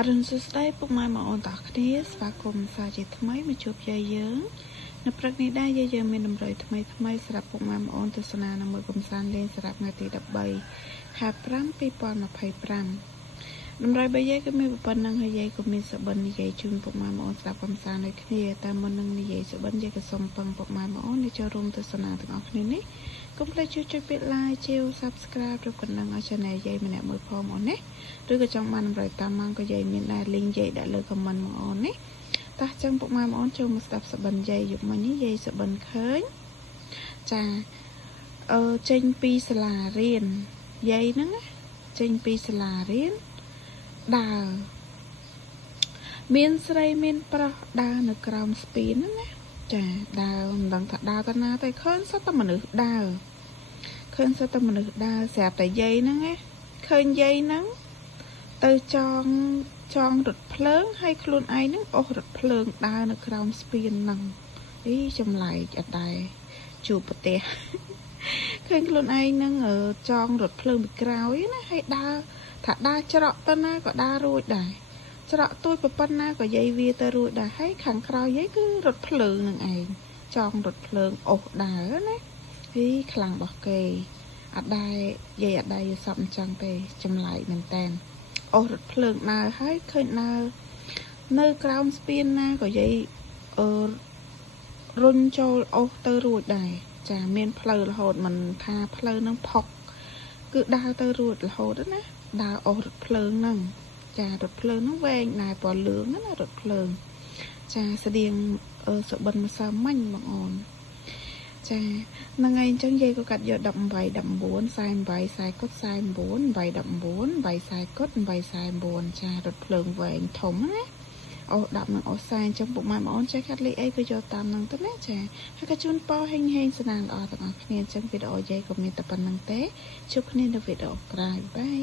អរុនសួស្តីពុកម៉ែបងប្អូនទាំងអស់គ្នាស្វាគមន៍សាជាថ្មីមកជួបយាយយើងនៅព្រឹកនេះដែរយាយយើងមានតម្រុយថ្មីសម្រាប់ពុកម៉ែបងប្អូនទស្សនានៅមួយកំសាន្តលេងសម្រាប់ថ្ងៃទី13ខែ5 2025តម្រុយរបស់យាយក៏មានប៉ុណ្ណឹងហើយយាយក៏មានសបិននិយាយជូនពុកម៉ែបងប្អូនស្ដាប់កំសាន្តដូចគ្នាតែមុននឹងនិយាយសបិនយាយក៏សូមពឹងពុកម៉ែបងប្អូនចូលរួមទស្សនាទាំងអស់គ្នានេះកុំភ្លេចជួយពាក្យ like ជា subscribe ឬក៏នឹងឲ្យ channel យាយម្នាក់មើលផងបងប្អូនណាឬក៏ចង់បានតម្រូវតាមម៉ងក៏យាយមានដែរ link យាយដាក់លើ comment បងប្អូនណាតោះចឹងពុកម៉ែបងប្អូនចូលមកស្ដាប់សបិនយាយយប់មិញនេះយាយសបិនឃើញចាចេញពីសាលារៀនយាយហ្នឹងចេញពីសាលារៀនដើរមានស្រីមានប្រុសដើរនៅក្រោមស្ពានហ្នឹងណាចាដើរមិនដឹងថាដើរទៅណាតែឃើញសិតតែមនុស្សដើរស្រាប់តែយាយហ្នឹងណាឃើញយាយហ្នឹងទៅចងរថភ្លើងហើយខ្លួនឯងហ្នឹងអូសរថភ្លើងដើរនៅក្រោមស្ពានហ្នឹងចម្លែកអត់ដែរជួបប្រទេសឃើញខ្លួនឯងហ្នឹងចងរថភ្លើងពីក្រោយណាហើយដើរច្រកទៅណាក៏ដើររួចដែរច្រកទួយប៉ុណ្ណាក៏យាយវាទៅរួចដែរហើយខាងក្រោយយាយគឺរថភ្លើងនឹងឯងចងរថភ្លើងអូសដើរណាខ្លាំងរបស់គេអត់ដែរយាយអត់ដែរយល់សពអញ្ចឹងទេចម្លែកមែនតើអូសរថភ្លើងដើរហើយឃើញដើរនៅក្រោមស្ពានណាក៏យាយរុញចូលអូសទៅរួចដែរចាមានផ្លូវរហូតមិនថាផ្លូវនឹងផុកគឺដើរទៅរួចរហូតណាដើរអូសរថភ្លើងហ្នឹងចារថភ្លើងហ្នឹងវែងដែរពណ៌លឿងណារថភ្លើងចាស្តៀងសបិនម្សិលមិញបងអូនចាហ្នឹងហើយអញ្ចឹងយាយក៏កាត់យក18 19 48 40គុត49 8 19 8 40គុត8 49ចារថភ្លើងវែងធំណាអូ10នឹងអូ40អញ្ចឹងពុកម៉ែបងអូនចេះកាត់លេខអីក៏យកតាមហ្នឹងទៅណាចាហើយក៏ជូនពរហេងស្នាងល្អទាំងអស់គ្នាអញ្ចឹងវីដេអូយាយក៏មានតែប៉ុណ្្នឹងទេជួបគ្នានៅវីដេអូក្រោយបាយ